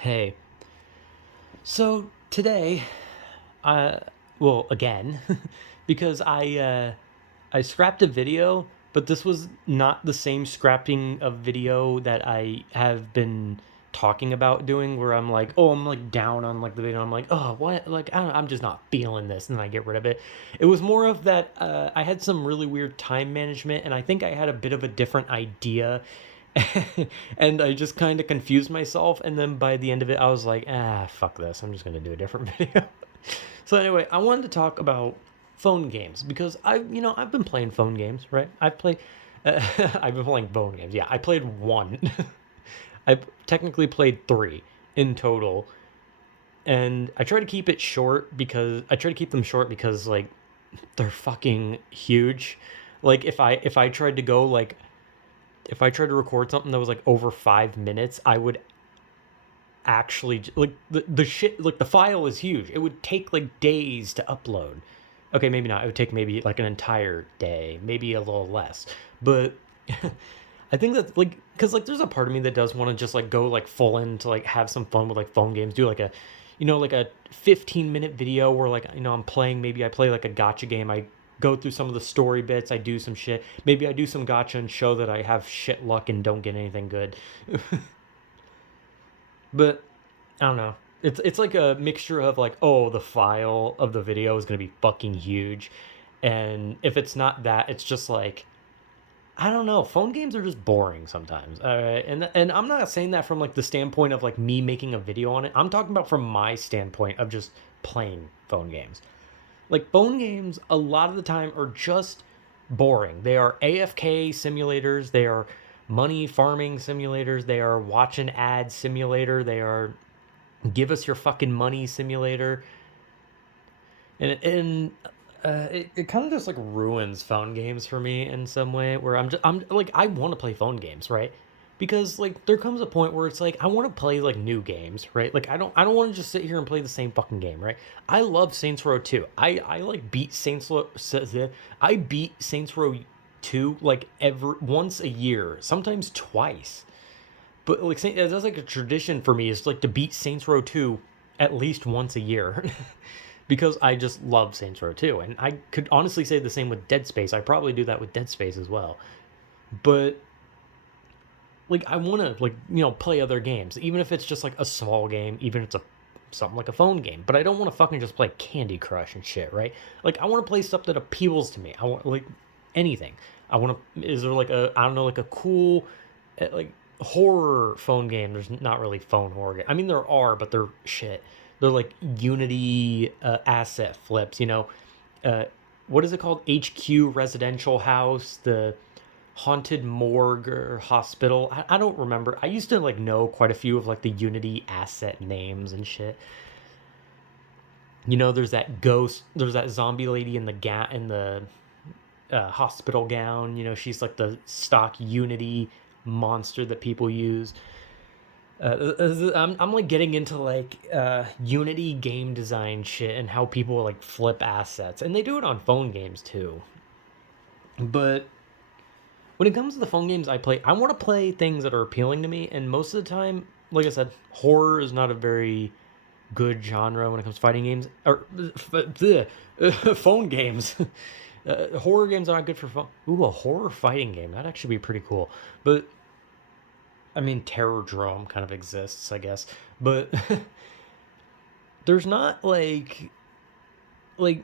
Hey, so today, well, again, because I scrapped a video, but this was not the same scrapping of video that I have been talking about doing, where I'm like, oh, I'm like down on like the video. I'm like, oh, what? Like, I don't, I'm just not feeling this, and then I get rid of it. It was more of that. I had some really weird time management, and I think I had a bit of a different idea and I just kind of confused myself. And then by the end of it, I was like, fuck this. I'm just going to do a different video. So anyway, I wanted to talk about phone games because I've been playing phone games, right? I've been playing phone games. Yeah, I played one. I technically played three in total. And I try to keep it short because I try to keep them short because like they're fucking huge. Like if I tried to go like if I tried to record something that was like over 5 minutes, I would actually like the shit like the file is huge. It would take like days to upload. Okay, maybe not. It would take maybe like an entire day, maybe a little less. But I think that like because like there's a part of me that does want to just like go like full in to like have some fun with like phone games, do like a like a 15-minute video where like I'm playing, maybe I play like a gotcha game. I go through some of the story bits, I do some shit, maybe I do some gotcha and show that I have shit luck and don't get anything good. But I don't know. It's like a mixture of like, oh, the file of the video is gonna be fucking huge, and if it's not that, it's just like I don't know. Phone games are just boring sometimes. All right, and I'm not saying that from like the standpoint of like me making a video on it. I'm talking about from my standpoint of just playing phone games. Like phone games, a lot of the time are just boring. They are AFK simulators. They are money farming simulators. They are watch an ad simulator. They are give us your fucking money simulator. And it kind of just like ruins phone games for me in some way where I'm like I want to play phone games, right? Because like there comes a point where it's like I want to play like new games, right? Like I don't want to just sit here and play the same fucking game, right? I love Saints Row 2. I like beat Saints Row I beat Saints Row 2 like every once a year, sometimes twice. But like that's like a tradition for me is like to beat Saints Row 2 at least once a year. Because I just love Saints Row 2. And I could honestly say the same with Dead Space. I probably do that with Dead Space as well. But like I want to like play other games, even if it's just like a small game, even if it's a something like a phone game. But I don't want to fucking just play Candy Crush and shit, right? Like I want to play stuff that appeals to me. I want like anything. I want to. Is there like a I don't know like a cool like horror phone game? There's not really phone horror game. I mean there are, but they're shit. They're like Unity asset flips. Uh, what is it called? HQ Residential House. The haunted morgue or hospital. I don't remember. I used to like know quite a few of like the Unity asset names and shit. There's that ghost. There's that zombie lady in the hospital gown. She's like the stock Unity monster that people use. I'm like getting into like Unity game design shit and how people like flip assets, and they do it on phone games too. But when it comes to the phone games I play, I want to play things that are appealing to me, and most of the time, like I said, horror is not a very good genre when it comes to fighting games or phone games. Horror games are not good for phone. Ooh, a horror fighting game that'd actually be pretty cool. But I mean, Terror Drome kind of exists, I guess. But there's not like I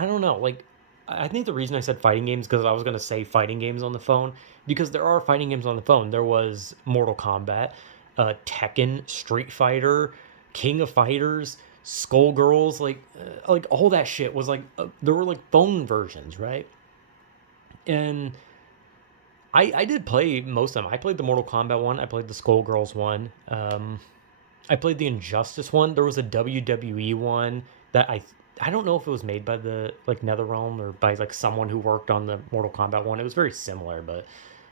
don't know. Like I think the reason I said fighting games because I was gonna say fighting games on the phone because there are fighting games on the phone. There was Mortal Kombat, Tekken, Street Fighter, King of Fighters, Skullgirls, like all that shit was like there were like phone versions, right? And I did play most of them. I played the Mortal Kombat one. I played the Skullgirls one. I played the Injustice one. There was a WWE one that I don't know if it was made by the like NetherRealm or by like someone who worked on the Mortal Kombat one. It was very similar, but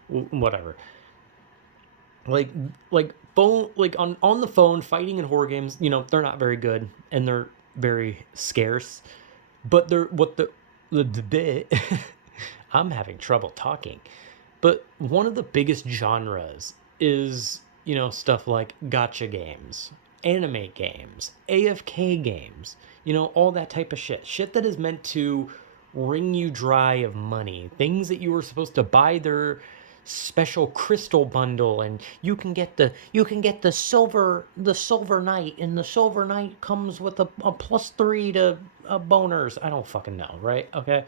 whatever. Like like phone like on the phone fighting in horror games, they're not very good and they're very scarce. But they're what the I'm having trouble talking. But one of the biggest genres is stuff like gotcha games, anime games, AFK games, all that type of shit. Shit that is meant to wring you dry of money. Things that you were supposed to buy their special crystal bundle, and you can get the silver knight, and the silver knight comes with a +3 to boners. I don't fucking know, right? Okay.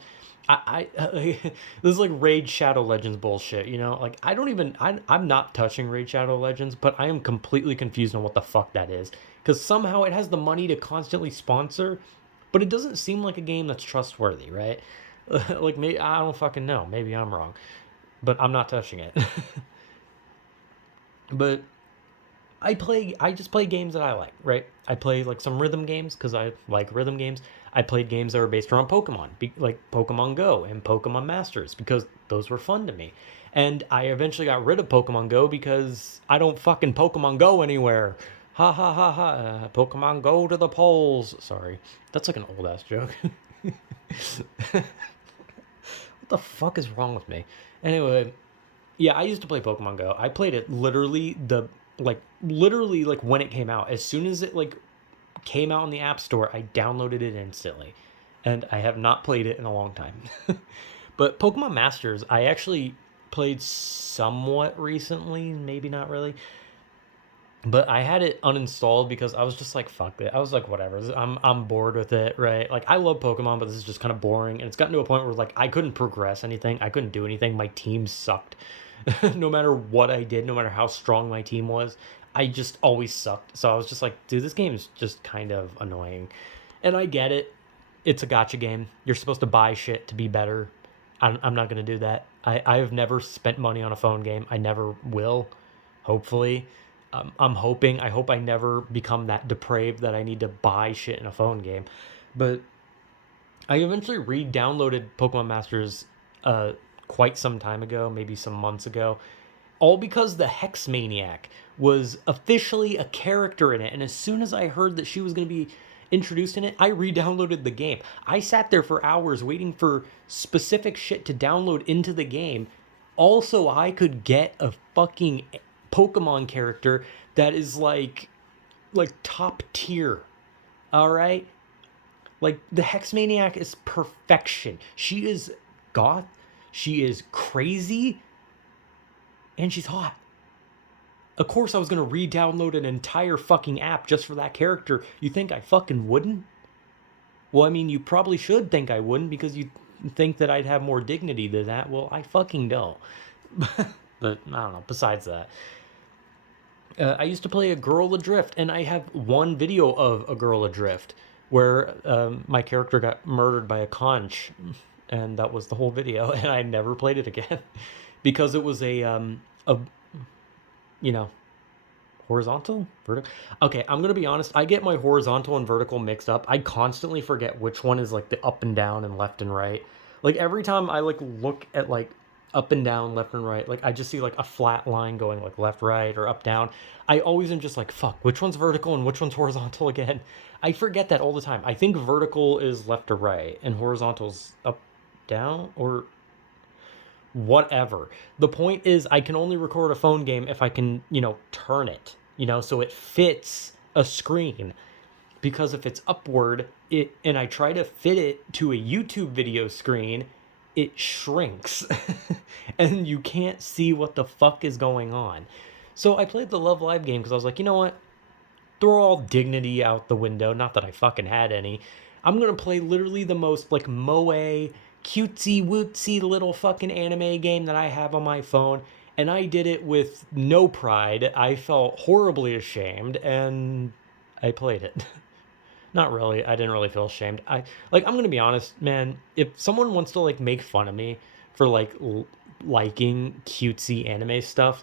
This is like Raid Shadow Legends bullshit, Like I'm not touching Raid Shadow Legends, but I am completely confused on what the fuck that is, because somehow it has the money to constantly sponsor, but it doesn't seem like a game that's trustworthy, right? Like, maybe I don't fucking know. Maybe I'm wrong, but I'm not touching it. But I just play games that I like, right? I play like some rhythm games because I like rhythm games. I played games that were based around Pokemon, like Pokemon Go and Pokemon Masters, because those were fun to me. And I eventually got rid of Pokemon Go because I don't fucking Pokemon Go anywhere. Ha ha ha ha. Pokemon Go to the polls. Sorry. That's like an old ass joke. What the fuck is wrong with me? Anyway, yeah, I used to play Pokemon Go. I played it literally when it came out. As soon as it came out in the App Store, I downloaded it instantly. And I have not played it in a long time. But Pokemon Masters, I actually played somewhat recently, maybe not really. But I had it uninstalled because I was just like, fuck it. I was like, whatever. I'm bored with it, right? Like, I love Pokemon, but this is just kind of boring. And it's gotten to a point where like I couldn't progress anything. I couldn't do anything. My team sucked. No matter what I did, no matter how strong my team was, I just always sucked. So I was just like, dude, this game is just kind of annoying. And I get it. It's a gotcha game. You're supposed to buy shit to be better. I'm not going to do that. I've never spent money on a phone game. I never will, hopefully. I hope I never become that depraved that I need to buy shit in a phone game. But I eventually re-downloaded Pokemon Masters quite some time ago, maybe some months ago, all because the Hex Maniac was officially a character in it. And as soon as I heard that she was going to be introduced in it, I re-downloaded the game. I sat there for hours waiting for specific shit to download into the game. Also, I could get a fucking Pokemon character that is like top tier. All right? Like, the Hex Maniac is perfection. She is goth, she is crazy, and she's hot. Of course, I was gonna re download an entire fucking app just for that character. You think I fucking wouldn't? Well, I mean, you probably should think I wouldn't because you think that I'd have more dignity than that. Well, I fucking don't. But I don't know, besides that. I used to play a Girl Adrift, and I have one video of a Girl Adrift where my character got murdered by a conch, and that was the whole video, and I never played it again because it was a you know horizontal, vertical. Okay, I'm gonna be honest. I get my horizontal and vertical mixed up. I constantly forget which one is like the up and down and left and right. Like every time I look at up and down, left and right, like I just see like a flat line going like left, right, or up, down. I always am just like, fuck, which one's vertical and which one's horizontal again? I forget that all the time. I think vertical is left or right, and horizontal's up, down, or whatever. The point is, I can only record a phone game if I can, turn it, so it fits a screen. Because if it's upward, and I try to fit it to a YouTube video screen, it shrinks. And you can't see what the fuck is going on. So I played the Love Live game because I was like, you know what? Throw all dignity out the window. Not that I fucking had any. I'm gonna play literally the most moe, cutesy wootsy little fucking anime game that I have on my phone. And I did it with no pride. I felt horribly ashamed, and I played it. Not really. I didn't really feel ashamed. I'm gonna be honest, man. If someone wants to make fun of me for liking cutesy anime stuff,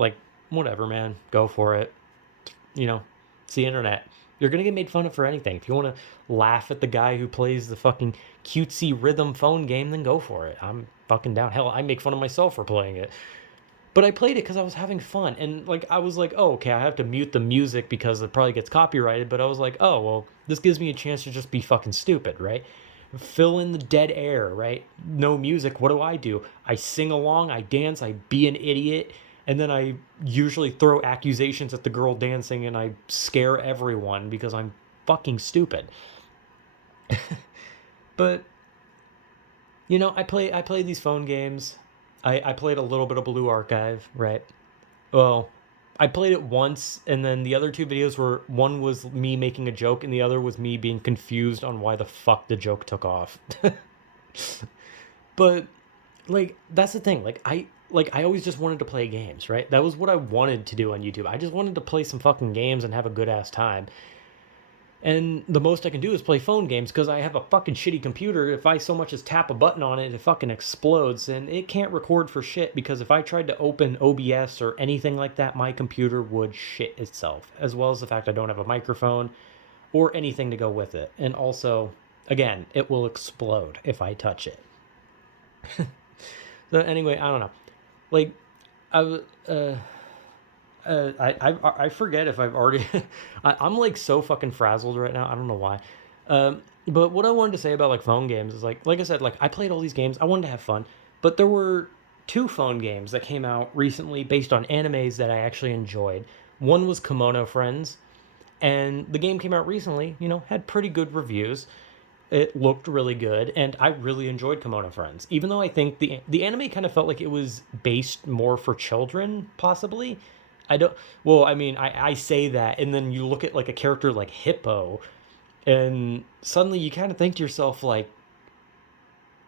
whatever, man, go for it. It's the internet. You're gonna get made fun of for anything. If you want to laugh at the guy who plays the fucking cutesy rhythm phone game, then go for it. I'm fucking down. Hell, I make fun of myself for playing it. But I played it because I was having fun. And I was like, oh, okay, I have to mute the music because it probably gets copyrighted. But I was like, oh, well, this gives me a chance to just be fucking stupid, right? Fill in the dead air, right? No music. What do? I sing along, I dance, I be an idiot. and then I usually throw accusations at the girl dancing and I scare everyone because I'm fucking stupid. But I play these phone games. I played a little bit of Blue Archive, right? Well, I played it once, and then the other two videos were, one was me making a joke, and the other was me being confused on why the fuck the joke took off. But like that's the thing. Like I always just wanted to play games, right? That was what I wanted to do on YouTube. I just wanted to play some fucking games and have a good ass time. And the most I can do is play phone games because I have a fucking shitty computer. If I so much as tap a button on it, it fucking explodes and it can't record for shit because if I tried to open OBS or anything like that, my computer would shit itself. As well as the fact I don't have a microphone or anything to go with it. And also, again, it will explode if I touch it. So anyway, I don't know. Like, I I forget if I've already. I'm like so fucking frazzled right now. I don't know why. But what I wanted to say about like phone games is like I said, like I played all these games. I wanted to have fun, but there were two phone games that came out recently based on animes that I actually enjoyed. One was Kimono Friends, and the game came out recently. Had pretty good reviews. It looked really good, and I really enjoyed Kimono Friends. Even though I think the anime kind of felt like it was based more for children, possibly. I don't. Well, I mean, I say that, and then you look at like a character like Hippo, and suddenly you kind of think to yourself like,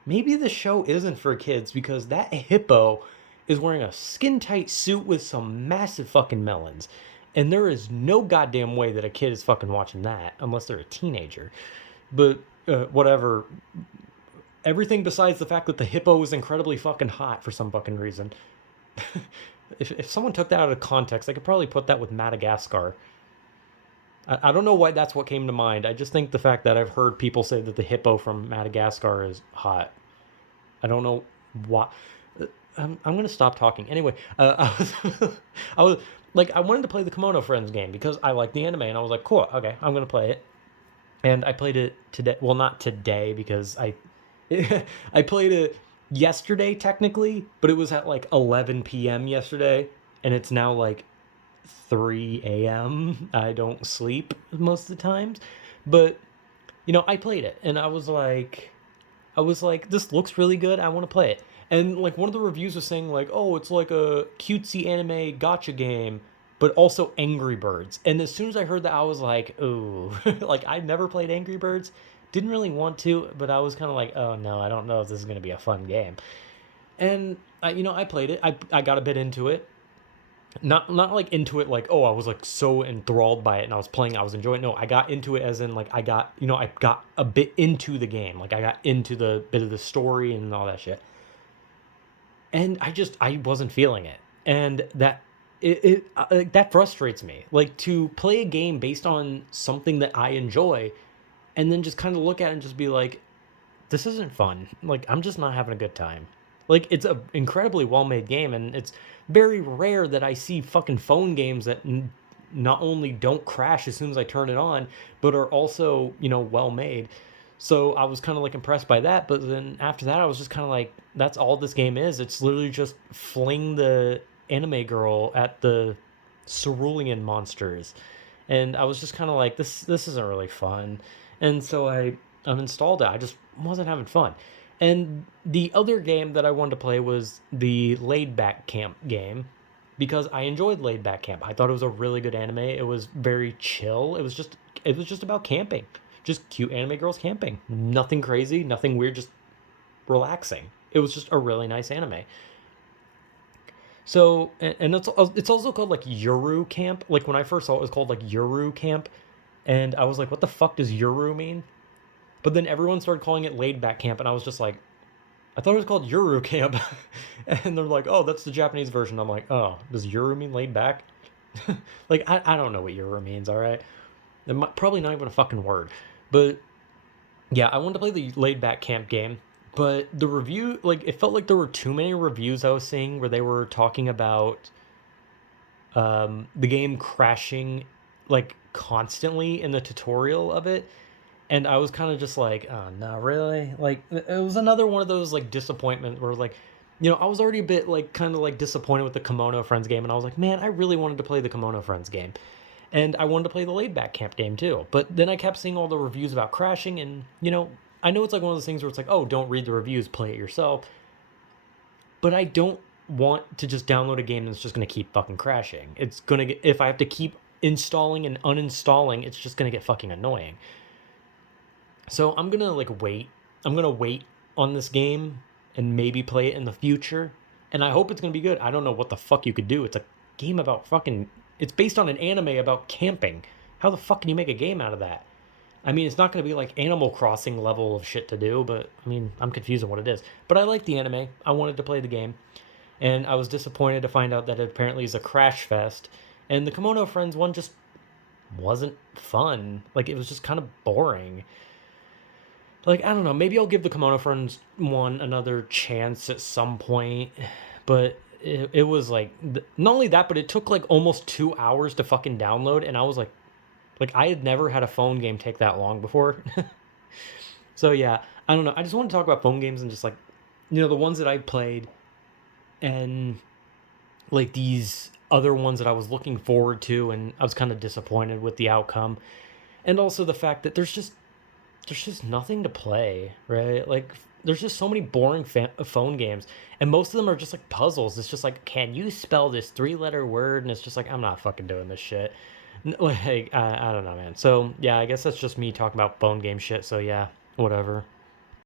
maybe the show isn't for kids because that hippo is wearing a skin tight suit with some massive fucking melons, and there is no goddamn way that a kid is fucking watching that unless they're a teenager. But whatever. Everything besides the fact that the hippo was incredibly fucking hot for some fucking reason. If someone took that out of context, I could probably put that with Madagascar. I don't know why that's what came to mind. I just think the fact that I've heard people say that the hippo from Madagascar is hot. I don't know why. I'm going to stop talking. Anyway, I was like, I wanted to play the Kimono Friends game because I like the anime, and I was like, cool, okay, I'm going to play it. And I played it today. Well, not today because I played it yesterday technically, but it was at like 11 p.m. yesterday, and it's now like 3 a.m. I don't sleep most of the times, but I played it, and I was like, this looks really good. I want to play it. And like one of the reviews was saying like, oh, it's like a cutesy anime gotcha game, but also Angry Birds. And as soon as I heard that, I was like, ooh, like I've never played Angry Birds. Didn't really want to, but I was kind of like, oh no, I don't know if this is gonna be a fun game. And I played it. I got a bit into it. Not like into it like, oh, I was like so enthralled by it and I was playing, I was enjoying it. No, I got into it as in like I got a bit into the game. Like I got into the bit of the story and all that shit. And I wasn't feeling it. And that frustrates me. Like to play a game based on something that I enjoy and then just kind of look at it and just be like, this isn't fun. Like I'm just not having a good time. Like it's a incredibly well-made game, and it's very rare that I see fucking phone games that not only don't crash as soon as I turn it on, but are also well made. So I was kind of like impressed by that, but then after that I was just kind of like, that's all this game is. It's literally just fling the anime girl at the cerulean monsters, and I was just kind of like, this isn't really fun, and so I installed it. I just wasn't having fun. And the other game that I wanted to play was the Laid Back Camp game because I enjoyed Laid Back Camp. I thought it was a really good anime. It was very chill. It was just about camping. Just cute anime girls camping. Nothing crazy, nothing weird, just relaxing. It was just a really nice anime. So, and it's also called like Yuru Camp. Like when I first saw it was called like Yuru Camp, and I was like, what the fuck does Yuru mean? But then everyone started calling it Laid Back Camp, and I was just like, I thought it was called Yuru Camp. And they're like, oh, that's the Japanese version. I'm like, oh, does Yuru mean laid back? Like, I don't know what Yuru means, all right? Probably not even a fucking word. But yeah, I wanted to play the Laid Back Camp game. But the review, like, it felt like there were too many reviews I was seeing where they were talking about the game crashing, like, constantly in the tutorial of it. And I was kind of just like, oh no, really? Like it was another one of those like disappointments where like I was already a bit like kind of like disappointed with the Kimono Friends game, and I was like, man, I really wanted to play the Kimono Friends game, and I wanted to play the Laid Back Camp game too. But then I kept seeing all the reviews about crashing, and I know it's like one of those things where it's like, oh, don't read the reviews, play it yourself. But I don't want to just download a game that's just gonna keep fucking crashing. It's gonna get if I have to keep installing and uninstalling, it's just gonna get fucking annoying. So I'm gonna like wait. I'm gonna wait on this game and maybe play it in the future. And I hope it's gonna be good. I don't know what the fuck you could do. It's a game about fucking. It's based on an anime about camping. How the fuck can you make a game out of that? I mean, it's not gonna be like Animal Crossing level of shit to do, but I mean, I'm confused on what it is. But I like the anime. I wanted to play the game, and I was disappointed to find out that it apparently is a crash fest. And the Kimono Friends one just wasn't fun. Like it was just kind of boring. Like I don't know, maybe I'll give the Kimono Friends one another chance at some point, but it was like not only that, but it took like almost 2 hours to fucking download, and I was like I had never had a phone game take that long before. So yeah, I don't know. I just want to talk about phone games and just like the ones that I played, and like these other ones that I was looking forward to, and I was kind of disappointed with the outcome, and also the fact that there's just nothing to play, right? Like there's just so many boring phone games, and most of them are just like puzzles. It's just like, can you spell this three-letter word? And it's just like, I'm not fucking doing this shit. Like I don't know, man. So yeah, I guess that's just me talking about phone game shit. So yeah, whatever.